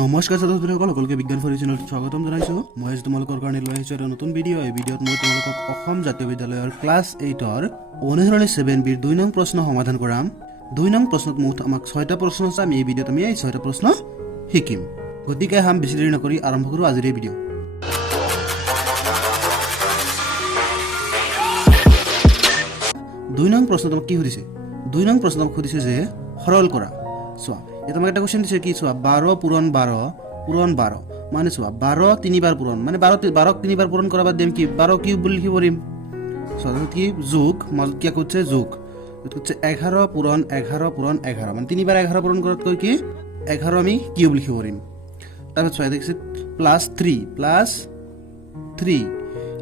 নমস্কাৰ ছাত্ৰছাত্ৰীসকল, সকলোকে বিজ্ঞান ফৰ চেনেলত স্বাগতম জনাইছোঁ। মই আজি তোমালোকৰ কাৰণে লৈ আহিছোঁ এটা নতুন ভিডিঅ'। এই ভিডিঅ'ত মই তোমালোকক অসম জাতীয় বিদ্যালয়ৰ ক্লাছ 8ৰ অনুশীলনী 7Bৰ 2 নং প্ৰশ্ন সমাধান কৰাম। 2 নং প্ৰশ্নত মুঠ আমাক 6টা প্ৰশ্ন আছে। আমি এই ভিডিঅ'ত এই 6টা প্ৰশ্ন শিকিম। গতিকে হাম বেছি দেৰি নকৰি আৰম্ভ কৰোঁ আজিৰ এই ভিডিঅ'। 2 নং প্ৰশ্নত আমাক কি সুধিছে? 2 নং প্ৰশ্নত আমাক সুধিছে যে সৰল কৰা। চোৱা, এটা আমাক এটা কোৱেশ্চন দিছে কি, চোৱা 12 পূৰণ 12 মানে চোৱা 12 তিনিবাৰ পূৰণ মানে 12ক তিনিবাৰ পূৰণ কৰা বাদ দিম কি 12 কিউব বুলি লিখিব পাৰিম। চোৱা কি যোগ মাজত কি কৈছে যোগ, এইটো কৈছে 11 পূৰণ 11 মানে তিনিবাৰ 11 পূৰণ কৰাতকৈ কি 11 আমি কিউব লিখিব পাৰিম। তাৰপিছত চোৱা দেখিছে +3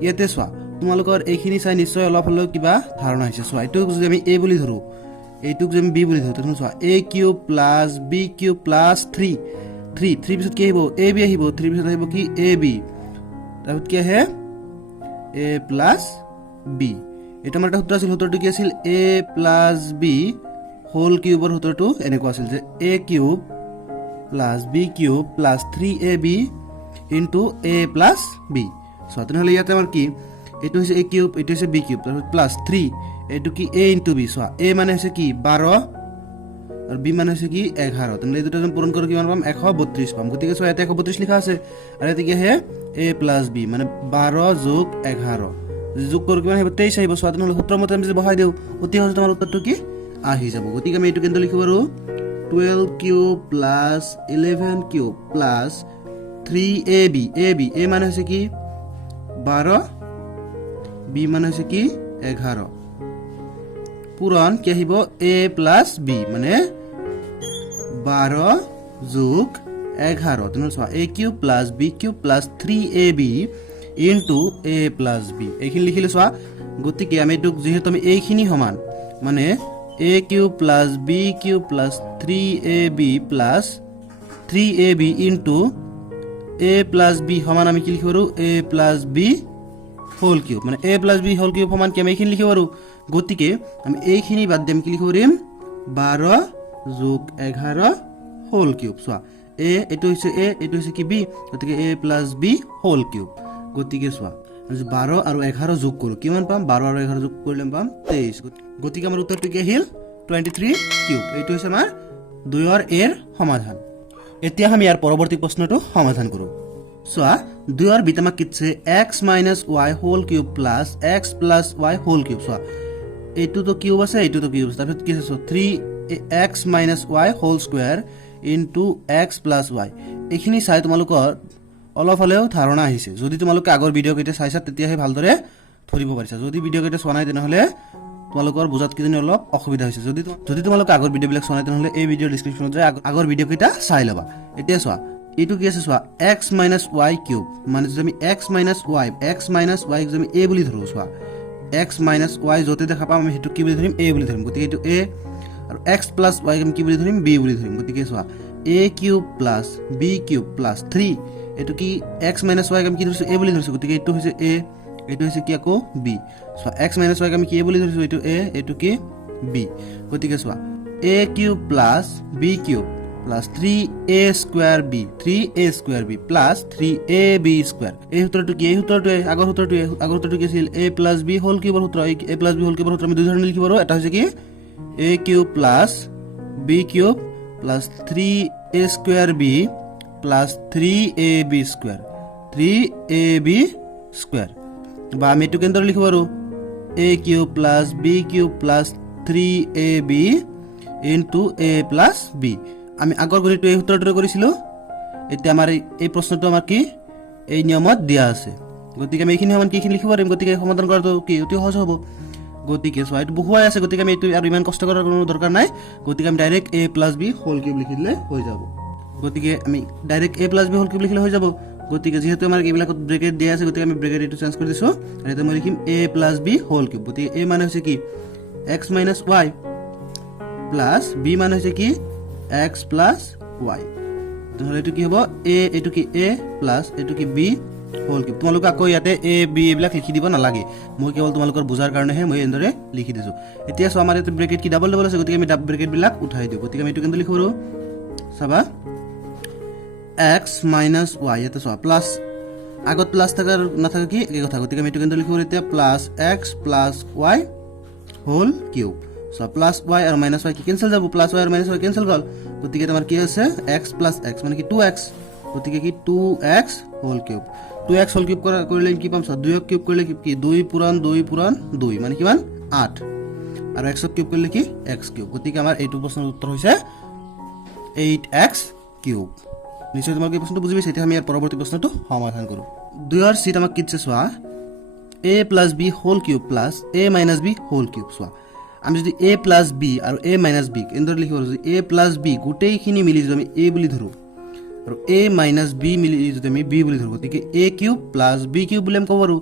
ইয়াতে চোৱা তোমালোকৰ এইখিনি চাই নিশ্চয় অলপ হ'লেও কিবা ধাৰণা হৈছে। চোৱা এইটো যদি আমি a বুলি ধৰো, এইটোক যদি আমি b বুলি ধৰো, তেনে চোৱা a cube plus b cube plus 3 পিছত কি আহিব ab আহিব, 3 পিছত আহিব কি ab, তাৰপিছত কি আহে a প্লাছ b। এটা আমাৰ এটা সূত্ৰ আছিল, সূত্ৰটো কি আছিল a প্লাছ b হোল কিউবৰ সূত্ৰটো এনেকুৱা আছিল যে a cube plus b cube plus 3ab into a plus b। চোৱা তেনেহ'লে ইয়াতে আমাৰ কি এইটো হৈছে a কিউব, এইটো হৈছে b কিউব, তাৰপিছত প্লাছ 3 এইটো কি a ইনটু b। চোৱা a মানে হৈছে কি 12 আৰু b মানে হৈছে কি 11, তেনেহ'লে এই দুটা পূৰণ কৰি কিমান পাম 132 পাম। গতিকে চোৱা ইয়াতে 132 লিখা আছে আৰু ইয়াতে কি আহে a প্লাছ b মানে 12 যোগ 11 যোগ কৰি কিমান আহিব 23 আহিব। চোৱা তেনেহ'লে সূত্ৰ মতে আমি যদি বহাই দিওঁ অতি সহজে তোমাৰ উত্তৰটো কি আহি যাব। গতিকে আমি এইটো কেনেকৈ লিখিব পাৰোঁ 12 cube plus 11 cube plus 3ab a মানে হৈছে কি 12, b মানে হৈছে কি 11 পূৰণ কি আহিব a প্লাছ b মানে 12 যোগ 11, তেনেহ'লে চোৱা a cube plus b cube plus 3ab into a plus b এইখিনি লিখিলে। চোৱা গতিকে আমি এইটোক যিহেতু আমি এইখিনি সমান মানে a cube plus b cube plus 3ab plus 3ab into a plus b সমান আমি কি লিখিব পাৰোঁ a plus b whole cube মানে a plus b whole cube সমান কি আমি এইখিনি লিখিব পাৰোঁ। গতিকে আমি এইখিনি বাদ দি আমি কি লিখিব পাৰিম 12 যোগ 11 হোল কিউব। চোৱা a এইটো হৈছে a এইটো হৈছে কি b, গতিকে a plus b whole cube. গতিকে চোৱা 12 আৰু 11 যোগ কৰোঁ কিমান পাম 12 আৰু 11 যোগ কৰিলে পাম 23। গতিকে আমাৰ উত্তৰটো কি আহিল 23 কিউব। এইটো হৈছে আমাৰ 2ৰ a ৰ সমাধান। এতিয়া আমি ইয়াৰ পৰৱৰ্তী প্ৰশ্নটো সমাধান কৰোঁ। চোৱা 2ৰ বিত আমাক কিছে x minus y whole cube plus x plus y whole cube. চোৱা এইটোতো কিউব আছে এইটোতো কিউব আছে, তাৰপিছত কি আছে 3x minus y whole square into x plus y। এইখিনি চাই তোমালোকৰ অলপ হ'লেও ধাৰণা আহিছে। যদি তোমালোকে আগৰ ভিডিঅ'কেইটা চাইছা তেতিয়াহে ভালদৰে ধৰিব পাৰিছা। যদি ভিডিঅ'কেইটা চোৱা নাই তেনেহ'লে তোমালোকৰ বুজাত কিজানি অলপ অসুবিধা হৈছে। যদি তোমালোকে আগৰ ভিডিঅ'বিলাক চোৱা নাই তেনেহ'লে এই ভিডিঅ'ৰ ডিছক্ৰিপশ্যনত যায় আগৰ ভিডিঅ'কেইটা চাই ল'বা। এতিয়া চোৱা এইটো কি আছে, চোৱা x মাইনাছ y কিউব মানে যদি আমি x মাইনাছ y যদি আমি a বুলি ধৰোঁ, চোৱা x মাইনাছ y য'তে দেখা পাম আমি সেইটো কি বুলি ধৰিম a বুলি ধৰিম। গতিকে এইটো a আৰু x প্লাছ y আমি কি বুলি ধৰিম b বুলি ধৰিম। গতিকে চোৱা a cube plus b cube plus 3 এইটো কি x মাইনাছ y আমি কি ধৰিছোঁ a বুলি ধৰিছোঁ। গতিকে এইটো হৈছে a, এইটো হৈছে কি আকৌ b। চোৱা x মাইনাছ y আমি কি a বুলি ধৰিছোঁ, এইটো a এইটো কি b। গতিকে চোৱা a cube plus b cube plus 3a square b plus 3ab square. এই সূত্ৰটো কি এই সূত্ৰটোৱে আগৰ সূত্ৰটো কি আছিল a প্লাছ b হোল কিউবৰ সূত্ৰ। a প্লাছ b হোল কিউবৰ সূত্ৰ আমি দুই ধৰণে লিখিব পাৰোঁ। এটা হৈছে কি a cube plus b cube plus 3a square b plus 3ab square বা আমি এইটো কেনেদৰে লিখিব পাৰোঁ a cube plus b cube plus 3ab into a plus b। আমি আগৰ গণিতটো এই সূত্ৰটোৰে কৰিছিলোঁ। এতিয়া আমাৰ এই প্ৰশ্নটো আমাৰ কি এই নিয়মত দিয়া আছে। গতিকে আমি এইখিনি সমান কি এইখিনি লিখিব পাৰিম। গতিকে সমাধান কৰাটো কি অতি সহজ হ'ব। গতিকে চোৱা এইটো বহুৱাই আছে, গতিকে আমি এইটো আৰু ইমান কষ্ট কৰাৰ কোনো দৰকাৰ নাই। গতিকে আমি direct a plus b whole cube লিখি দিলে হৈ যাব। গতিকে আমি direct a plus b whole cube লিখিলে হৈ যাব। গতিকে যিহেতু আমাৰ এইবিলাকত ব্ৰেকেট দিয়া আছে গতিকে আমি ব্ৰেকেট এইটো চেঞ্জ কৰি দিছোঁ আৰু এতিয়া মই লিখিম a plus b whole cube. গতিকে a মানে হৈছে কি x minus y plus b মানে হৈছে কি x প্লাছ y। তেনেহ'লে এইটো কি হ'ব a এইটো কি a প্লাছ এইটো কি b হোল কিউব। তোমালোকে আকৌ ইয়াতে a b এইবিলাক লিখি দিব নালাগে, মই কেৱল তোমালোকৰ বুজাৰ কাৰণেহে মই এনেদৰে লিখি দিছোঁ। এতিয়া চোৱা আমাৰ ইয়াতে ব্ৰেকেট কি ডাবল আছে, গতিকে আমি ব্ৰেকেটবিলাক উঠাই দিওঁ। গতিকে আমি এইটো কেনেদৰে লিখিব পাৰোঁ চাবা এক্স মাইনাছ ৱাই ইয়াতে চোৱা প্লাছ আগত প্লাছ থাকাৰ নাথাকে কি একে কথা গতিকে আমি এইটো কেনেদৰে লিখিব এতিয়া plus x plus y whole cube চোৱা প্লাছ ৱাই আৰু মাইনাছ ৱাই কি কেঞ্চেল যাব প্লাছ ৱাই আৰু মাইনাছ ৱাই কেঞ্চেল গ'ল গতিকে তোমাৰ কি আছে এক্স প্লাছ এক্স মানে কি 2x গতিকে কি 2x whole cube 2x whole cube কৰিলে কি পাম চোৱা 2x কিউব কৰিলে কি 2 পূৰণ 2 মানে কিমান 8 আৰু x কিউব কৰিলে কি x কিউব গতিকে আমাৰ এইটো প্ৰশ্নৰ উত্তৰ হৈছে 8x কিউব নিশ্চয় তোমালোকে এই প্ৰশ্নটো বুজি পাইছা এতিয়া আমি ইয়াৰ পৰৱৰ্তী প্ৰশ্নটো সমাধান কৰোঁ 2 চিট আমাক কি দিছে চোৱা a + b whole cube plus a - b whole cube চোৱা আমি যদি a + b আৰু a - b এনেদৰে লিখিব যদি a + b গোটেইখিনি মিলি যদি আমি a বুলি ধৰোঁ আৰু a - b মিলি যদি আমি b বুলি ধৰোঁ গতিকে a cube plus b cube বুলি আমি ক'ব পাৰোঁ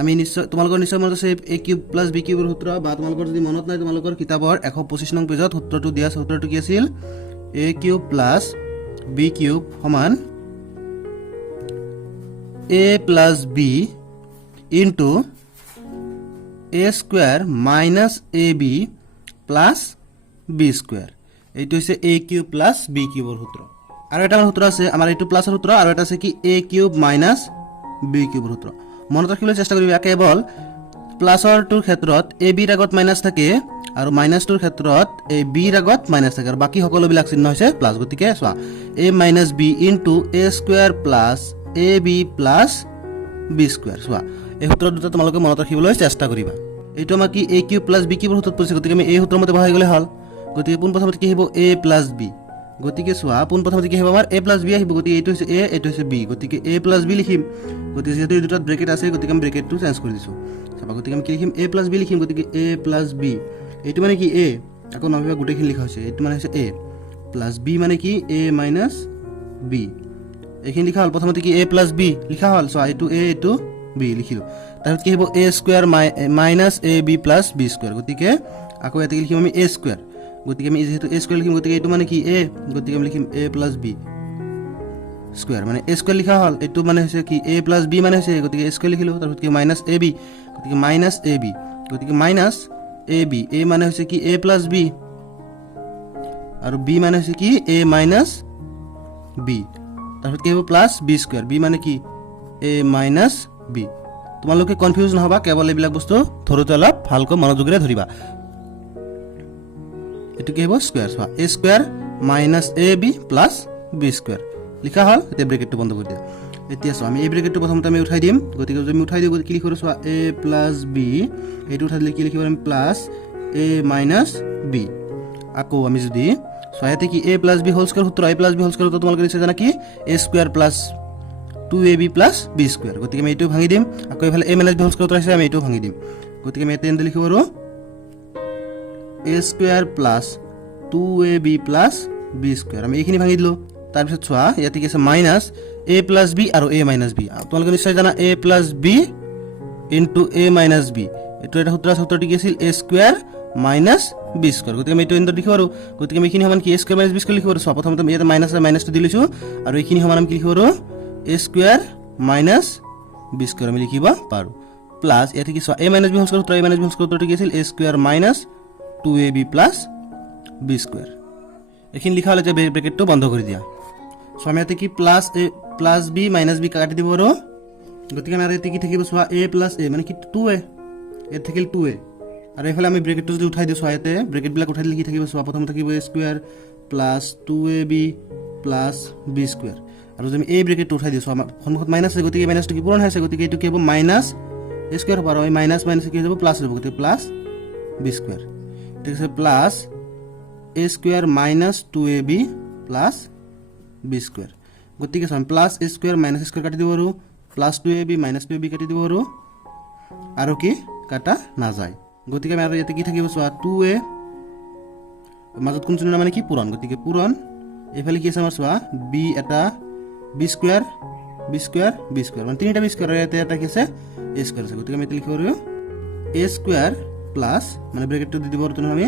আমি নিশ্চয় তোমালোকৰ নিশ্চয় মনত আছে a কিউব প্লাছ b কিউবৰ সূত্ৰ বা তোমালোকৰ যদি মনত নাই তোমালোকৰ কিতাপৰ 125 নং পেজত সূত্ৰটো দিয়া আছে সূত্ৰটো কি আছিল a cube plus b cube সমান a plus b into a square minus ab plus b square এইটো হৈছে a কিউব প্লাছ b কিউবৰ সূত্ৰ আৰু এটা সূত্ৰ আছে আমাৰ এইটো প্লাছৰ সূত্ৰ আৰু এটা আছে কি a কিউব মাইনাছ b কিউবৰ সূত্ৰ মনত ৰাখিবলৈ চেষ্টা কৰিবা কেৱল প্লাছৰটোৰ ক্ষেত্ৰত a b ৰ আগত মাইনাছ থাকে আৰু মাইনাছটোৰ ক্ষেত্ৰত a b ৰ আগত মাইনাছ থাকে আৰু বাকি সকলোবিলাক চিহ্ন হৈছে প্লাছ গতিকে চোৱা a - b into a square plus ab plus b square চোৱা এই সূত্ৰ দুটা তোমালোকে মনত ৰাখিবলৈ চেষ্টা কৰিবা এইটো আমাৰ কি a কিউব প্লাছ b কিউবৰ সূত্ৰত পৰিছে গতিকে আমি এই সূত্ৰৰ মতে বহাই গ'লে হ'ল গতিকে পোনপ্ৰথমতে কি আহিব a প্লাছ b গতিকে চোৱা পোনপ্ৰথমতে কি হ'ব আমাৰ a প্লাছ b আহিব গতিকে এইটো হৈছে a এইটো হৈছে b গতিকে a প্লাছ b লিখিম গতিকে যেহেতু এই দুটাত ব্ৰেকেট আছে গতিকে আমি ব্ৰেকেটটো চেঞ্জ কৰি দিছোঁ চাবা গতিকে আমি কি লিখিম a প্লাছ b লিখিম গতিকে a প্লাছ b এইটো মানে কি a আকৌ নভবা গোটেইখিনি লিখা হৈছে এইটো মানে হৈছে a প্লাছ b মানে কি a মাইনাছ b এইখিনি লিখা হ'ল প্ৰথমতে কি a প্লাছ b লিখা হ'ল চোৱা এইটো a এইটো b লিখিলোঁ তাৰপিছত কি হ'ব a square minus ab plus b square গতিকে আকৌ ইয়াতে লিখিম আমি a স্কোয়াৰ গতিকে আমি যেহেতু a স্কোয়াৰ লিখিম গতিকে এইটো মানে কি a গতিকে আমি লিখিম a প্লাছ b স্কোয়াৰ মানে a স্কোয়াৰ লিখা হ'ল এইটো মানে হৈছে কি a প্লাছ b মানে হৈছে গতিকে a স্কোয়াৰ লিখিলোঁ তাৰপিছত কি মাইনাছ ab গতিকে মাইনাছ ab গতিকে মাইনাছ ab a মানে হৈছে কি a প্লাছ b আৰু b মানে হৈছে কি a মাইনাছ b তাৰপিছত কি হ'ব প্লাছ b স্কোয়াৰ b মানে কি a মাইনাছ b তোমালোকে কনফিউজ নহবা কেৱল এইবিলাক বস্তু ধৰোতে অলপ ভালকৈ মনোযোগেৰে ধৰিবা এটো কি হ'ব স্কয়াৰ চোৱা a square minus ab plus b square লিখা হ'ল এতিয়া ব্ৰেকেটটো বন্ধ কৰি দিয়া এতিয়া চোৱা আমি এই ব্ৰেকেটটো প্ৰথমতে আমি উঠাই দিম গতিকে যদি আমি উঠাই দিও কি লিখিব চোৱা a প্লাছ b এইটো উঠাই দিলে কি লিখিব আমি প্লাছ a মাইনাছ b আকৌ আমি যদি চোৱা ইয়াতে কি a plus b whole square সূত্ৰ a plus b whole square সূত্ৰ তোমালোকে নিশ্চয় জানা কি a square plus 2ab plus b square গতিকে আমি এইটো ভাঙি দিম আকৌ এফালে a minus b whole square আছে আমি এইটো ভাঙি দিম গতিকে আমি এতে লিখিব আৰু a square plus 2ab plus b square আমি এইখিনি ভাঙি দিলো তাৰ পিছত চোৱা ইয়াতে কি আছে মাইনাছ a প্লাছ b আৰু a মাইনাছ b তোমালোকে নিশ্চয় জানা a plus b into a minus b এটো এটা সূত্ৰটো কি আছিল a square minus b square গতিকে আমি এইটো এন্টাৰ লিখিব আৰু গতিকে আমি এইখিনি সমান কি a square minus b square লিখিব আৰু প্ৰথমতে আমি এটা মাইনাছটো দি লৈছো আৰু এইখিনি সমান আমি কি লিখিব আৰু a square minus b square আমি লিখিব পাৰো প্লাছ ইয়াতে কি চোৱা a minus b whole square a minus b whole স্কয়াৰটো কি আছিল a square minus 2ab plus b square এইখিনি লিখা হলে যে ব্ৰেকেটটো বন্ধ কৰি দিয়া সো আমি ইয়াতে কি plus a plus b minus b কাটি দিব আৰু গতিকে আমাৰ ইয়াতে কি থাকিব চোৱা a প্লাছ a মানে কি 2a ইয়াত থাকিল 2a আৰু এফালে আমি ব্ৰেকেটটো যদি উঠাই দিও চোৱা ইয়াতে ব্ৰেকেটবিলাক উঠাই দিলে কি থাকিব চোৱা প্ৰথমে থাকিব a square plus 2ab plus b square আৰু যদি আমি এই ব্ৰেকেটটো উঠাই দিও চোৱা সন্মুখত মাইনাছ আছে গতিকে মাইনাছটো কি পূৰণ হৈছে গতিকে এইটো কি হ'ব মাইনাছ a স্কয়াৰ হ'ব আৰু এই মাইনাছ কি হ'ব প্লাছ হ'ব গতিকে প্লাছ b স্কয়াৰ ঠিক আছে plus a square minus 2ab plus b square গতিকে সম plus a square minus square কাটি দিব আৰু প্লাছ 2ab মাইনাছ 2ab কাটি দিব আৰু কি কাটা না যায় গতিকে আমি আৰু ইয়াতে কি থাকিব চোৱা 2a মাজত কোন চিহ্ন মানে কি পূৰণ গতিকে পূৰণ এফালে কি আছে আমাৰ চোৱা b এটা b স্কয়াৰ মানে তিনিটা b স্কয়াৰ ইয়াতে এটা কি আছে a স্কয়াৰ আছে গতিকে আমি এতে লিখিব আৰু a স্কয়াৰ প্লাছ মানে ব্ৰেকেটটো দি দিব আৰু আমি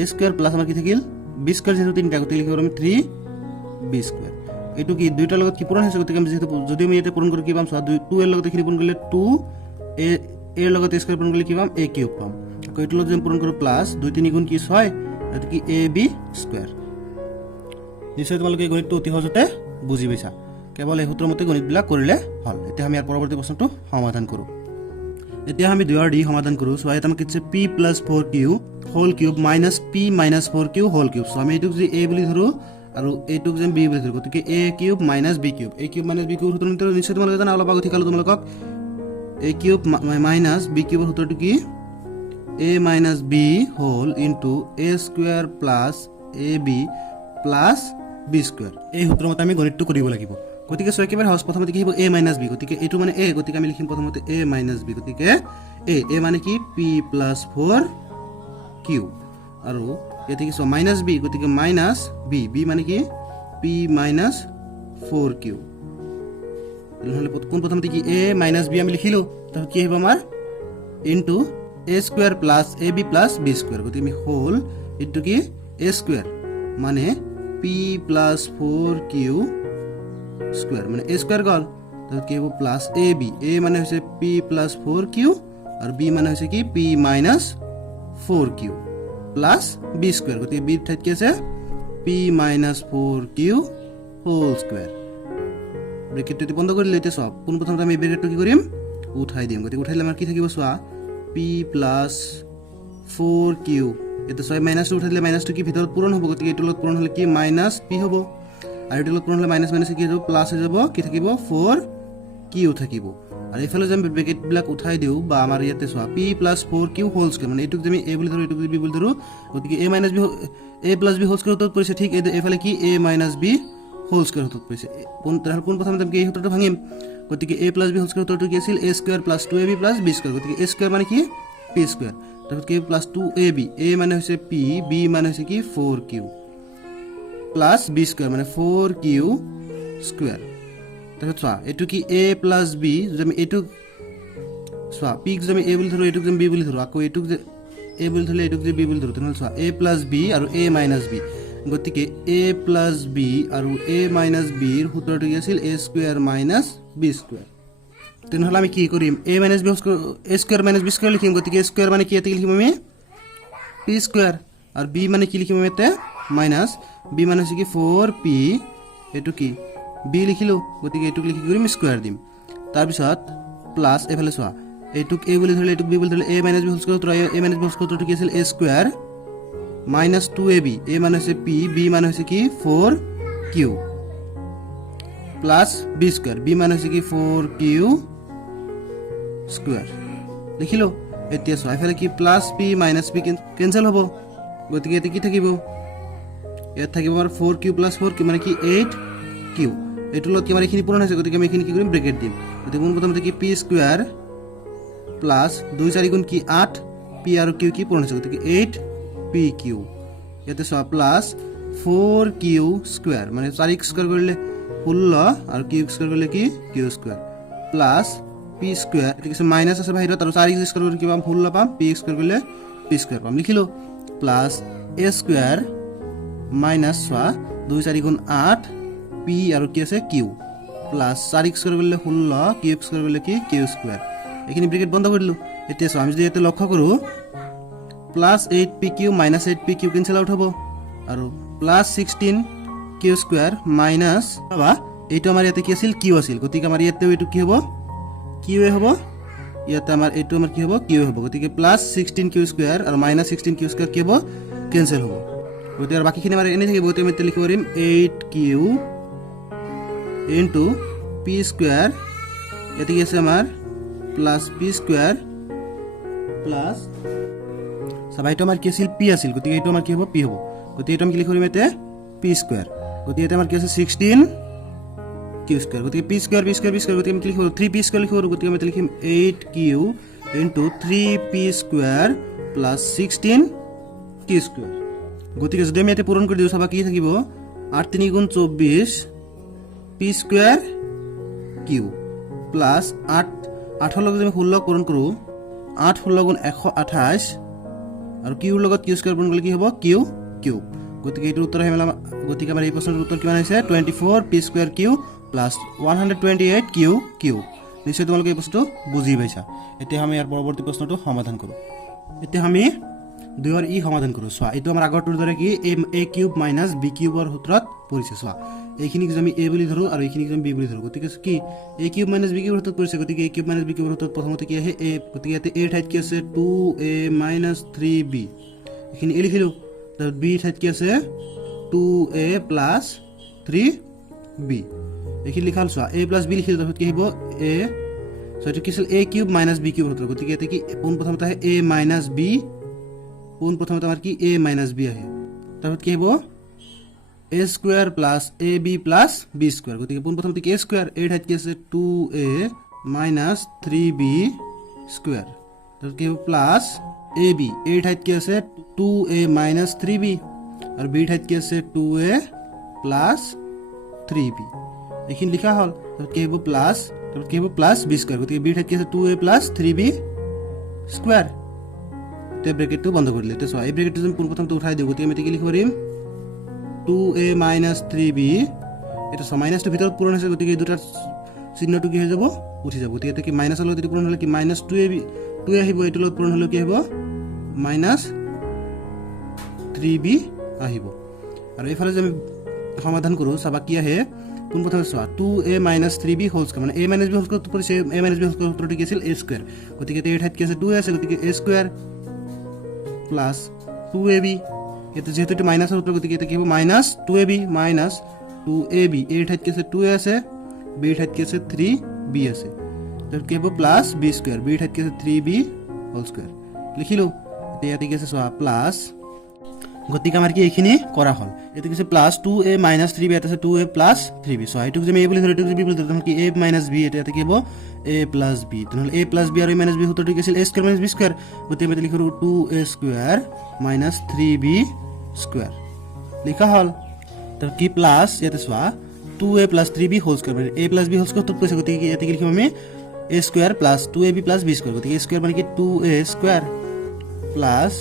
a স্কয়াৰ প্লাছ আমাৰ কি থাকিল b স্কয়াৰ যেহেতু তিনিটা গতিকে লিখিব আমি 3b স্কয়াৰ এইটো কি দুইটাৰ লগত কি পূৰণ হৈছে গতিকে আমি যেহেতু যদি আমি এটা পূৰণ কৰি কি পাম চোৱা 2 এৰ লগত এখিনি পূৰণ কৰিলে 2 এৰ লগত স্কয়াৰ পূৰণ কৰিলে কি পাম a কিউব পাম আকৌ এইটো লগত যদি পূৰণ কৰো প্লাছ 2 3 গুণ কি 6 এটো কি ab স্কয়াৰ নিশ্চয় তোমালোকে গণিতটো অতি সহজতে বুজি পাইছা কেৱল এই সূত্ৰৰ মতে গণিতবিলাক কৰিলে হ'ল এতিয়া আমি ইয়াৰ পৰৱৰ্তী প্ৰশ্নটো সমাধান কৰোঁ এতিয়া আমি 2 আৰু d সমাধান কৰোঁ সো এটা আমাক কিছে p + 4q whole cube minus p - 4q whole cube so আমি এটুক যে a বুলি ধৰো আৰু এটুক যে b বুলি ধৰো গতিকে a cube minus b cube a cube minus b cube সূত্ৰৰ নিশ্চয় নিশ্চয় তোমালোকে জানা অলপ আগত শিকালো তোমালোকক a কিউব মাইনাস b কিউবৰ সূত্ৰটো কি a minus b whole into a square plus ab plus b square এই সূত্ৰৰ মতে আমি গণিতটো কৰিব লাগিব গতিকে সো একেবাৰে সহজ প্ৰথমতে কি হ'ব a minus b গতিকে এটো মানে a গতিকে আমি লিখিম প্ৰথমতে a minus b গতিকে a মানে কি p plus 4q আৰু এতে কি সো minus b গতিকে minus b মানে কি p minus 4q নহলে কোন প্ৰথমতে কি a minus b আমি লিখিলো তাহলে কি হ'ব আমাৰ into a square plus ab plus b square গতি আমি হোল ইনটু কি a square মানে p plus 4q square মানে a square গল তাহলে কি হ'ব plus ab a মানে হৈছে p plus 4q আৰু b মানে হৈছে কি p minus 4q plus b square গতি b ঠাইত কি আছে p minus 4q whole square ব্র্যাকেটটো বন্ধ কৰি লইতে সব কোন প্ৰথমতে আমি ব্ৰ্যাকেটটো কি কৰিম উঠাই দিম গতি উঠাইলে আমাৰ কি থাকিব সোয়া p plus 4q এটা সয় মাইনাস উঠাইলে মাইনাসটো কি ভিতৰত পূৰণ হ'ব গতি এটো লগত পূৰণ হলে কি মাইনাস p হ'ব আৰু এটো লগত পূৰণ হলে মাইনাস মাইনাস কি হ'ব প্লাস হৈ যাব কি থাকিব 4q থাকিব আৰু এফালে যে ব্ৰ্যাকেট বিলাক উঠাই দিও বা আমাৰ ইয়াতে সোয়া p plus 4q whole square মানে এটুক যে আমি a বুলি ধৰো এটুক যে b বুলি ধৰো গতিকে a minus b a plus b whole square উত্তৰ পৰিছে ঠিক এফালে কি a minus b whole square উত্তৰ পৰিছে কোন প্ৰথমতে আমি এই সূত্ৰটো ভাঙিম গতিকে a plus b whole square উত্তৰটো কি আছিল a square plus 2ab plus b square গতিকে a square মানে কি p square তাৰপিছত k plus 2ab a মানে হৈছে p b মানে হৈছে কি 4q plus b square মানে 4q square তাৰপিছত চোৱা এটো কি a plus b যদি আমি এটো চোৱা p যদি আমি a বুলি ধৰো এটুক যদি b বুলি ধৰো আকৌ এটুক যে a বুলি ধৰলে এটুক যে b বুলি ধৰো তেনেহলে চোৱা a plus b আৰু a minus b গতিকে a plus b আৰু a minus b এৰ সূত্ৰটো কি আছিল a square minus b square তেনেহলে আমি কি কৰিম a minus b a square minus b square লিখিম গতিকে a square মানে কি এতে লিখিম আমি p square আৰু b মানে কি লিখিম এতে minus b মানে কি 4p এটো কি b লিখিলো গতিকে এটুক লিখি কৰিম স্কয়াৰ দিম তাৰ পিছত প্লাস এফালে সোয়া এটুক a বুলি ধৰলে এটুক b বুলি ধৰলে a minus b whole square a minus b whole স্কয়ারটো কি আছিল a square minus 2ab a মানে হৈছে p b মানে হৈছে কি 4q plus b square b মানে হৈছে কি 4q square লিখিলো এতিয়া সো এফালে কি plus p minus p cancel হ'ব গতিকে এতে কি থাকিব ইয়াত থাকিব আমাৰ 4q plus 4q মানে কি 8q এটো লগত কি আমাৰ এখিনি পূৰণ হৈছে গতিকে আমি এখিনি কি কৰিম ব্ৰ্যাকেট দিম গতিকে কোন প্ৰথমতে কি p square plus 2 4 গুণ কি 8 p আৰু q কি পূৰণ হৈছে গতিকে 8pq ইয়াতে সব প্লাস 4q স্কয়াৰ মানে 4q স্কয়াৰ কৰিলে 16 আৰু q স্কয়াৰ কৰিলে কি q square plus p square এটা কি মাইনাস আছে বাহিৰত আৰু 4q স্কয়াৰ কৰিলে কি পাম 16 পাম p স্কয়াৰ কৰিলে p স্কয়াৰ পাম লিখিলো প্লাস a স্কয়াৰ মাইনাস 2 4 গুণ 8 p আৰু কি আছে q প্লাস 4q স্কয়াৰ কৰিলে 16 q স্কয়াৰ কৰিলে কি q স্কয়াৰ এখিনি ব্ৰ্যাকেট বন্ধ কৰিলো এতিয়া আমি যদি এতে লক্ষ্য কৰো plus 8pq minus 8pq cancel out hobo aru plus 16q square minus baba eto amar yate ki asil q asil gotike amar yate eto ki hobo q hobo yate amar eto amar ki hobo q hobo gotike plus 16q square aru minus 16q square ki hobo cancel hobo gotike ar baki khini amar ene theke bote mete likhi parim 8q into p square yate ki ase amar plus p square plus সবাইটো আমাৰ কি আছিল p আছিল গতিকে এটো আমাৰ কি হ'ব p হ'ব গতিকে এটো আমি কি লিখিম এতে p স্কয়ার গতিকে এটা আমাৰ কি আছে 16 q স্কয়ার গতিকে p স্কয়ার গতিকে আমি কি লিখিম 3p স্কয়ার লিখিম গতিকে আমি লিখিম 8q into 3p square plus 16 q square গতিকে যদি আমি এতে পূৰণ কৰি দিও সবা কি থাকিব 8 3 গুণ 24 p স্কয়াৰ q plus 8 লগত আমি 16 পূৰণ কৰো 8 16 গুণ 128 আৰু q ৰ লগত q স্কয়াৰ পূৰণ কৰিলে কি হ'ব q কিউব গতিকে এটো উত্তৰ আহিলা গতিকে আমাৰ এই প্ৰশ্নৰ উত্তৰ কিমান হৈছে 24 p square q plus 128 q cube নিশ্চয় তোমালোকে এই প্ৰশ্নটো বুজি পাইছা এতিয়া আমি ইয়াৰ পৰৱৰ্তী প্ৰশ্নটো সমাধান কৰো এতিয়া আমি 2ৰ ই সমাধান কৰোঁ চোৱা এইটো আমাৰ আগৰটোৰ দৰে কি a কিউব মাইনাছ b কিউবৰ সূত্ৰত পৰিছে চোৱা এইখিনিক আমি a বুলি ধৰোঁ আৰু এইখিনিক আমি b বুলি ধৰোঁ গতিকে কি a কিউব মাইনাছ b কিউবৰ সূত্ৰত পৰিছে গতিকে a কিউব মাইনাছ b কিউবৰ সূত্ৰত প্ৰথমতে কি আহে a গতিকে ইয়াতে a ঠাইত কি আছে 2a মাইনাছ 3b এইখিনি a লিখিলোঁ তাৰপিছত b ঠাইত কি আছে 2a প্লাছ 3b এইখিনি লিখা হ'ল চোৱা a প্লাছ b লিখিলোঁ তাৰপিছত কি আহিব a সো এইটো কি আছিল a কিউব মাইনাছ b কিউবৰ সূত্ৰ গতিকে ইয়াতে কি পোন প্ৰথমতে আহে a মাইনাছ b পোন প্ৰথমতে আমাৰ কি a মাইনাছ b আহে তাৰপিছত কি আহিব a square plus ab plus b square গতিকে পোন প্ৰথমতে কি a স্কোয়াৰ a ঠাইত কি আছে 2a মাইনাছ 3b স্কোয়াৰ তাৰপিছত কি হ'ব প্লাছ ab a ঠাইত কি আছে 2a মাইনাছ 3b আৰু b ঠাইত কি আছে 2a প্লাছ 3b এইখিনি লিখা হ'ল তাৰপিছত কি হ'ব প্লাছ তাৰপিছত কি হ'ব প্লাছ b স্কোয়াৰ গতিকে b ঠাইত কি আছে 2a প্লাছ 3b স্কোয়াৰ তে ব্ৰেকেটটো বন্ধ কৰি দিলে তে চোৱা এই ব্ৰেকেটটো আমি প্ৰথমতে উঠাই দিওঁ গতিকে আমি কি লিখিব পাৰিম 2a minus 3b এটা সব মাইনাসটো ভিতৰত পূৰণ হৈছে গতিকে এই দুটাৰ চিহ্নটো কি হৈ যাব উঠি যাব গতিকে এটা কি মাইনাসৰ লগত পূৰণ হ'লে কি মাইনাস 2ab 2 আহিব এইটো লগত পূৰণ হ'লে কি হ'ব মাইনাস 3b আহিব আৰু এইফালে যে আমি সমাধান কৰো চাবা কি আহে কোন প্ৰথমে চোৱা 2a minus 3b whole square মানে a minus b whole square পৰিছে a minus b whole square সূত্ৰটো কি আছিল a স্কয়াৰ গতিকে এই ঠাইত কি আছে 2a আছে গতিকে a স্কয়াৰ প্লাস 2ab এটা যেহেতু এটা মাইনাসৰ সূত্ৰ গতিকে এটা কি হ'ব minus 2ab minus 2ab a ঠাইত কি আছে 2a আছে b ঠাইত কি আছে 3b আছে তাৰ কি হ'ব প্লাস b স্কয়াৰ b ঠাইত কি আছে 3b হোল স্কয়াৰ লিখিলো এতিয়া ইয়াতে কি আছে চোৱা প্লাস গতিকে আমাৰ কি এইখিনি কৰা হ'ল এটো কি আছে প্লাস 2a minus 3b এটা আছে 2a plus 3b সো এইটো যে আমি a বুলি ধৰো এইটো যে b বুলি ধৰো কি a minus b এটা কি হ'ব a plus b তেনেহলে a plus b আৰু a minus b সূত্ৰটো কি আছিল a square minus b square গতিকে আমি লিখো 2a square minus 3b square লিখা হ'ল তাৰ কি প্লাস ইয়াতে চোৱা 2a plus 3b whole square মানে a plus b whole square তো কৈছে গতিকে ইয়াতে কি লিখিম আমি a square plus 2ab plus b square গতিকে a square মানে কি 2a square plus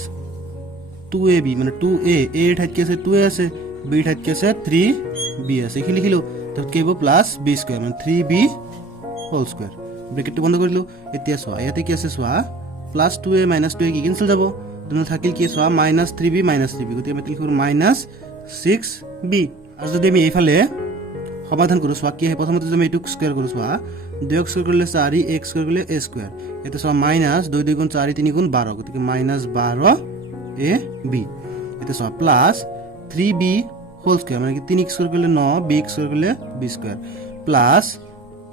2ab মানে 2a a ঠাইত কি আছে 2a আছে b ঠাইত কি আছে 3b আছে কি লিখিলো তো কি হ'ব প্লাস b স্কয়ার মানে 3b হোল স্কয়ার ব্র্যাকেটটো বন্ধ কৰিলো এতিয়া চোৱা ইয়াতে কি আছে চোৱা প্লাস 2a minus 2a কি কেনসেল যাব দুনো থাকিল কি চোৱা minus 3b গতিকে আমি লিখো minus 6b আৰু যদি আমি এইফালে সমাধান কৰো চোৱা কি হয় প্ৰথমতে যদি আমি এটুক স্কয়াৰ কৰো চোৱা 2x স্কয়াৰ কৰলে 4x স্কয়াৰ কৰলে a স্কয়াৰ এটা চোৱা মাইনাস 2 2 গুণ 4 3 গুণ 12 গতিকে minus 12 a b এটা সব প্লাস 3b হোল স্কয়ার মানে কি 3x স্কয়ার করলে 9 b স্কয়ার করলে b square plus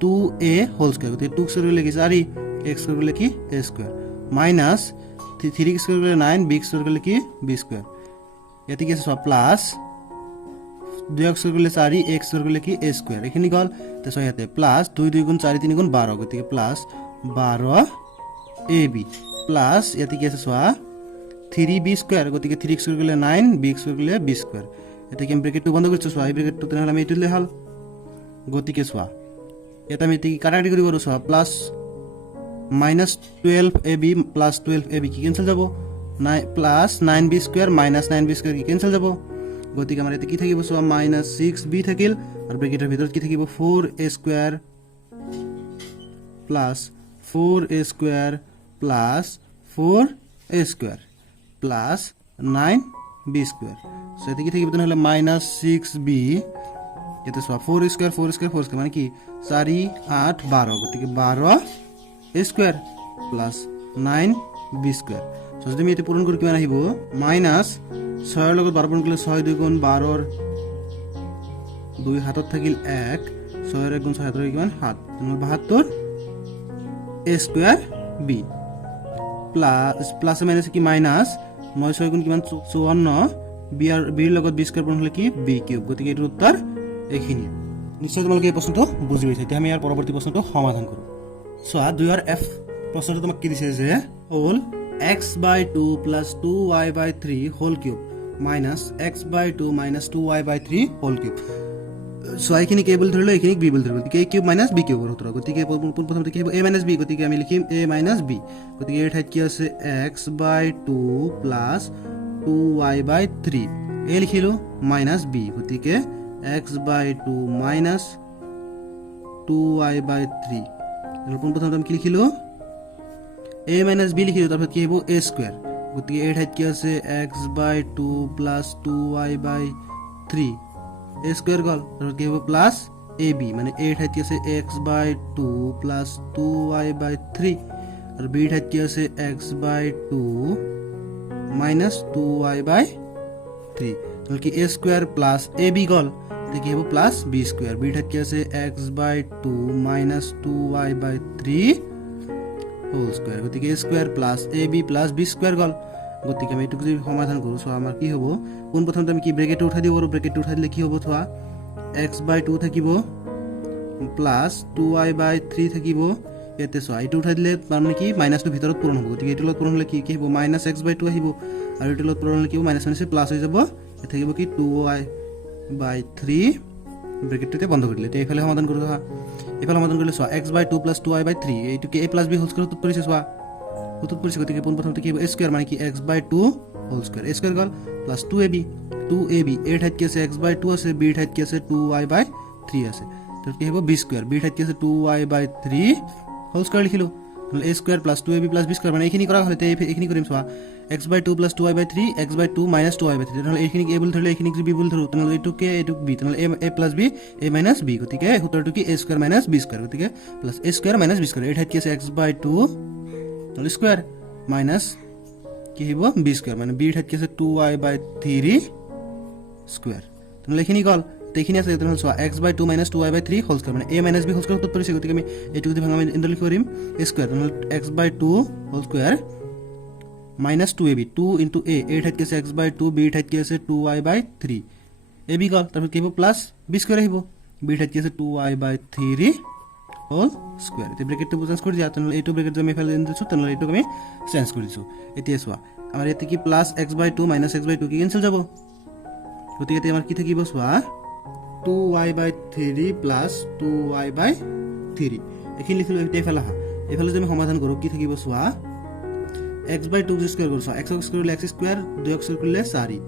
2a whole square গতি 2 স্কয়ার করলে কি 4 x স্কয়ার করলে কি a square minus 3x square করলে 9 b স্কয়ার করলে কি b স্কয়ার এতে কি আছে সব প্লাস 2x স্কয়ার করলে 4 x স্কয়ার করলে কি a স্কয়ার এখানে গল তো সো ইয়াতে প্লাস 2 2 গুণ 4 3 গুণ 12 গতি প্লাস 12 ab প্লাস এতে কি আছে সো 3b স্কয়ার গতিকে 3x স্কয়ার করলে 9 b স্কয়ার করলে b স্কয়ার এটা কি ব্র্যাকেটটো বন্ধ করছো সো এই ব্র্যাকেটটো তাহলে আমি এটুলে হল গতিকে সোয়া এটা আমি কি কাটাকাটি করি করো সোয়া plus minus 12ab plus 12ab কি ক্যান্সেল যাব 9 plus 9b square minus 9b square কি ক্যান্সেল যাব গতিকে আমাৰ এতে কি থাকিব সোয়া minus 6b থাকিল আৰু ব্ৰ্যাকেটেৰ ভিতৰত কি থাকিব 4a square plus 4a square plus 4a square plus 9b square so এতে কি থাকিব তাহলে minus 6b এতে সব 4 স্কয়ার 4 স্কয়ার 4 স্কয়ার মানে কি 4 8 12 গতিকে 12 a square plus 9b square so যদি আমি এতে পূরণ করি কিমান আহিব মাইনাস 6 এর লগত 12 পূরণ করলে 6 2 গুণ 12 এর 2 হাতত থাকিল 1 6 এর 1 গুণ 6 হাতত কিমান 7 72 a square b plus minus কি মাইনাস 9 6 গুণ কিমান 54 b আর b এর লগত b স্কয়ার পূরণ হলে কি b কিউব গতিকে এর উত্তর এইখিনি নিশ্চয় তোমালোকে এই প্ৰশ্নটো বুজি পাইছা এতিয়া আমি ইয়াৰ পৰৱৰ্তী প্ৰশ্নটো সমাধান কৰো সোয়া 2 আর f প্রশ্নটো তোমাক কি দিছে যে whole x/2 + 2y/3 whole cube minus x/2 - 2y/3 whole cube so এইখিনি কি বল ধৰিলো এইখিনি b বল ধৰিলো গতিকে a cube minus b cube উত্তৰ গতিকে প্ৰথমতে কি হ'ব a - b গতিকে আমি লিখিম a - b গতিকে এই ঠাইত কি আছে x/2 + 2y/3 a লিখিলো মাইনাস b গতিকে x/2 minus 2y/3 এরপর প্রথমে আমি কি লিখিলো a minus b লিখিলো তারপর কি হবে a স্কয়ার গতিকে এই ঠাইত কি আছে x/2 + 2y/3 a স্কয়ার গল আৰু কি হ'ব প্লাস ab মানে এই ঠাইত কি আছে x/2 + 2y/3 আৰু b ঠাইত কি আছে x/2 - 2y/3 তাহলে কি a স্কয়ার প্লাস ab গল তে কি হ'ব প্লাস b স্কয়ার b ঠাইত কি আছে x/2 - 2y/3 হোল স্কয়ার গতিকে a square plus ab plus b square গল গতিকে আমি এটুকু যদি সমাধান কৰো সো আমাৰ কি হ'ব কোন প্ৰথমতে আমি কি ব্ৰেকেট উঠাই দিব আৰু ব্ৰেকেট উঠাই দিলে কি হ'ব থোৱা x/2 থাকিব প্লাস 2y/3 থাকিব এতে সো এইটো উঠাই দিলে মানে কি মাইনাসটো ভিতৰত পূৰণ হ'ব গতিকে এইটো লগত পূৰণ হলে কি হ'ব -x/2 আহিব আৰু এইটো লগত পূৰণ হলে কি হ'ব মাইনাস প্লাস হৈ যাব এতে থাকিব কি 2y/3 ব্ৰেকেটটো বন্ধ কৰি দিলে তে এইফালে সমাধান কৰো হা এইফালে সমাধান কৰিলে সো x/2 + 2y/3 এইটো কি a + b হোল স্কয়ার উত্তৰ পৰিছে সো উত্তৰ পৰিছে গতিকে পোন প্ৰথমতে কি হ'ব a স্কয়ার মানে কি x/2 whole square a square গল প্লাস 2ab a ঠাইত কি আছে x/2 আছে b ঠাইত কি আছে 2y/3 আছে তো কি হ'ব b স্কয়ার b ঠাইত কি আছে 2y/3 হোল স্কয়ার লিখিলো তাহলে a square plus 2ab plus b square মানে এইখিনি কৰা হলে এইখিনি কৰিম চোৱা x/2 + 2y/3 x/2 - 2y/3 তাহলে এইখিনি a বুলি ধৰিলে এইখিনি b বুলি ধৰো তাহলে এইটোকে এইটোক b তাহলে a + b a - b গতিকে সূত্ৰটো কি a স্কয়ার - b স্কয়ার গতিকে plus a square - b square এই ঠাইত কি আছে x/2 তাহলে স্কয়ার মাইনাস কি হ'ব b স্কয়ার মানে b ঠাইত কি আছে 2y/3 স্কয়ার তাহলে এইখিনি গল এইখিনি আছে তাহলে চোৱা x/2 - 2y/3 হোল স্কয়াৰ মানে a - b হোল স্কয়াৰ উত্তৰ পৰিছে গতিকে আমি এইটো যদি ভাঙা আমি ইনডাল লিখি কৰিম a স্কয়ার তাহলে x/2 whole square -2ab 2 * a ঠাইত কি আছে x/2 b ঠাইত কি আছে 2y/3 ab গল তারপর কি হ'ব প্লাস b স্কয়ার আহিব b ঠাইত কি আছে 2y/3 হোল স্কয়ার তে ব্র্যাকেটটো চেঞ্জ কৰি দিয়া তাহলে এইটো ব্ৰ্যাকেট আমি ফাইল দিছো তাহলে এইটো আমি চেঞ্জ কৰি দিছো এতিয়া চোৱা আমাৰ ইয়াতে কি প্লাস x/2 - x/2 কি কেনসেল যাব গতিকে আমাৰ কি থাকিব চোৱা 2y/3 + 2y/3 এখিনি লিখিলো এতিয়া ফাইল আহা এফালে যদি আমি সমাধান কৰো কি থাকিব চোৱা x/2 স্কয়ার করছো x স্কয়ার করলে x স্কয়ার 2x স্কয়ার করলে 4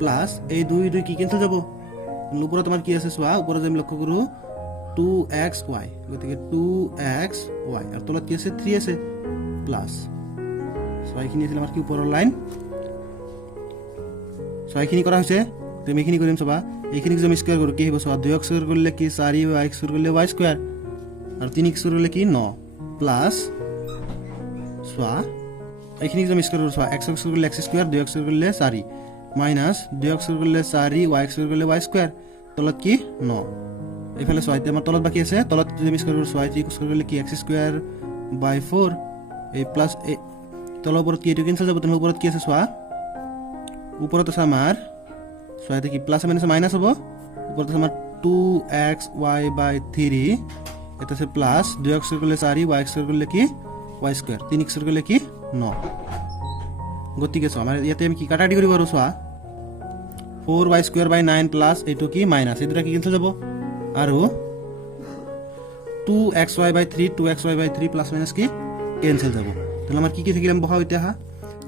প্লাস এই 2 কি ক্যান্সেল যাব উপরে তোমার কি আছে সোয়া উপরে আমি লক্ষ্য করু 2xy গতিকে 2xy আর তলত কি আছে 3 আছে প্লাস সয়খিনি আছে আমার কি উপরের লাইন সয়খিনি করা হইছে তুমি এখিনি করিম সবা এইখিনি যদি আমি স্কয়ার করি কি হবে সোয়া 2x স্কয়ার করলে কি 4y স্কয়ার করলে y স্কয়ার আর 3x স্কয়ার করলে কি 9 প্লাস সোয়া এইখিনি যদি আমি স্কয়ার করি সোয়া x স্কয়ার করলে x স্কয়ার 2x স্কয়ার করলে 4 মাইনাস 2x স্কয়ার করলে 4y স্কয়ার করলে y স্কয়ার তলত কি 9 এফালে সোয়া তে আমার তলত বাকি আছে তলত যদি আমি স্কয়ার করি সোয়া 3 স্কয়ার করলে কি x স্কয়ার বাই 4 এই প্লাস তলত উপর কি এটো ক্যান্সেল যাব তলত উপর কি আছে সোয়া উপর তো আমার সোয়া তে কি প্লাস মাইনাস মাইনাস হবে উপর তো আমার 2xy বাই 3 এটা আছে প্লাস 2x স্কয়ার করলে 4y স্কয়ার করলে কি y স্কয়ার 3x স্কয়ার করলে কি 9 গতিকে সোয়া মানে ইয়াতে আমি কি কাটাকাটি করিব আৰু সোয়া 4y স্কয়ার বাই 9 প্লাস এটো কি মাইনাস এই দুটা কি ক্যান্সেল যাব আৰু 2xy বাই 3 2xy বাই 3 প্লাস মাইনাস কি ক্যান্সেল যাব তাহলে আমার কি কি থাকিলাম বহাও ইতা হা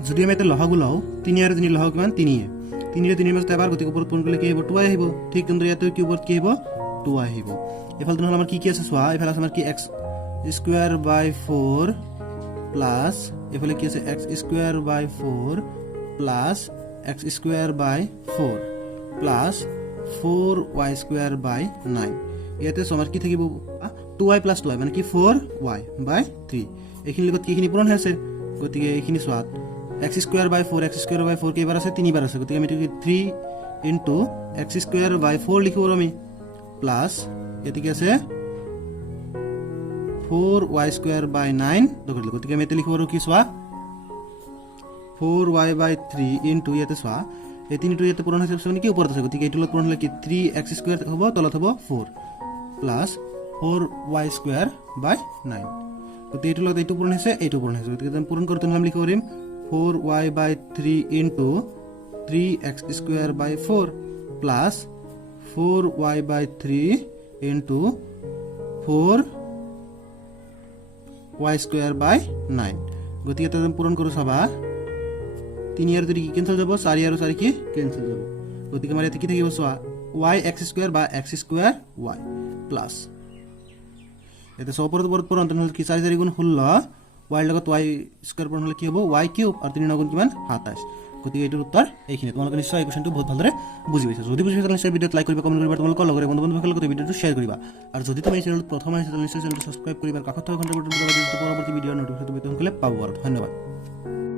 যদি আমি এটা লহাগু লাও 3 আর 3 লহাগু মান 3 3 এর 3 মাঝে আবার গতিকে উপর পূরণ করলে কি হবে 2y আহিব ঠিক কিন্তু ইয়াতে কি উপর কি হবে 2y আহিব এফাল তাহলে আমার কি কি আছে সোয়া এফাল আছে আমার কি x স্কয়ার বাই 4 প্লাস এফালে কি আছে x স্কয়ার বাই 4 প্লাস x স্কয়ার বাই 4 প্লাস 4y স্কয়ার বাই 9 ইয়াতে সমার কি থাকিব 2y প্লাস 2y মানে কি 4y বাই 3 এখিনি লগত কিখিনি পূরণ হৈছে গতিকে এখিনি সোয়াত x স্কয়ার বাই 4 x স্কয়ার বাই 4 কেইবার আছে তিনিবার আছে গতিকে আমি 3 ইনটু x স্কয়ার বাই 4 লিখিব আমি প্লাস এটি কি আছে 4y স্কয়ার বাই 9 ধরিল গতিকে আমি এতে লিখিব আৰু কি সোয়া 4y বাই 3 ইনটু ইয়াতে সোয়া এই তিনিটো ইয়াতে পূরণ হৈছে মানে কি ওপৰত আছে গতিকে এইটো লগত পূৰণ হলে কি 3x স্কয়ার হ'ব তলত হ'ব 4 প্লাস 4y স্কয়ার বাই 9 গতিকে এইটো লগত এইটো পূৰণ হৈছে এইটো পূৰণ হৈছে গতিকে আমি পূৰণ কৰোতে আমি লিখিব পাৰিম 4y বাই 3 ইনটু 3x স্কয়ার বাই 4 প্লাস 4y বাই 3 ইনটু 4y স্কয়ার বাই 9 গতিকে এটা আমি পূরণ কৰো সবা 3 আৰ 3 কি ক্যান্সেল যাব 4 আৰ 4 কি ক্যান্সেল যাব গতিকে আমাৰ এতে কি থাকিব সোয়া y x স্কয়ার বা x স্কয়ার y প্লাস এতে সব উপর পূরণ তাহলে কি 4 4 গুণ 16 y লগত y স্কয়াৰ পূৰণ হ'লে কি হ'ব y কিউব আৰু 3 গুণ কিমান 27 গতিকে এইটোৰ উত্তৰ এইখিনি তোমালোকে নিশ্চয় এই কোৱেশ্চনটো বহুত ভালদৰে বুজি পাইছা যদি বুজি পাইছা নিশ্চয় ভিডিঅ'ত লাইক কৰিবা কমেণ্ট কৰিবা তোমালোকৰ লগৰ বন্ধুসকলৰ লগত ভিডিঅ'টো শ্বেয়াৰ কৰিবা আৰু যদি তুমি এই চেনেলত প্ৰথম আহিছা নিশ্চয় চেনেলটো সাবস্ক্ৰাইব কৰিবা কাষত থকা ঘণ্টাৰ বটনটো দবাই দিলে পৰৱৰ্তী ভিডিঅ'ৰ নটিফিকেশ্যন তুমি সোনকালে পাব আৰু ধন্যবাদ